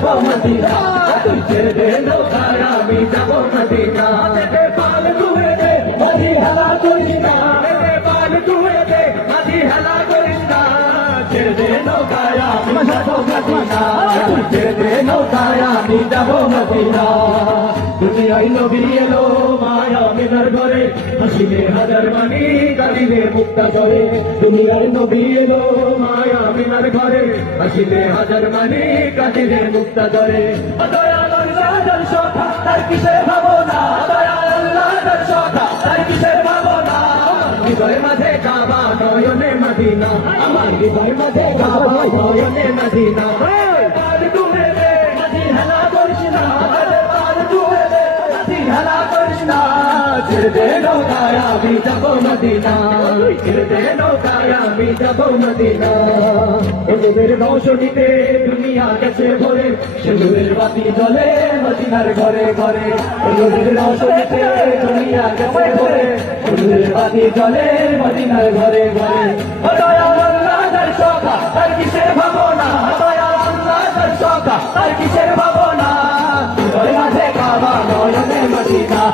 যাব মদিনা তুঝে দেলো তারা আমি যাব মদিনা পাল তুহে দে আজি হেলা করিস না পাল তুহে দে আজি হেলা করিস না ছেড়ে দে নৌকায় আমি যাব মদিনা তুঝে দে নৌকায় আমি যাব মদিনা দুনিয়ায় নবী এলো মায়া মিনার ঘরে হাসিলে হাজার মানি কালিলে মুক্তা করে দুনিয়ার নবী এলো মায়া মিনার ঘরে হাসিলে হাজার মানি কালিলে মুক্তা করে দয়াল আল্লাহর সখা, তার কিসের ভাবনা? দয়াল আল্লাহর সখা, তার কিসের ভাবনা? হৃদয় মাঝে কাবা, নয়নে মদিনা। আমার হৃদয় মাঝে কাবা, নয়নে মদিনা। দে নৌকায় আমি যাব মদিনা। দে নৌকায় আমি যাব মদিনা। এদের নৌশনিতে দুনিয়া গেছে ভরে। সেগুলোর বাতি জলে মদিনার ঘরে ঘরে। এদের নৌশনিতে দুনিয়া গেছে ভরে। সেগুলোর বাতি জলে মদিনার ঘরে ঘরে।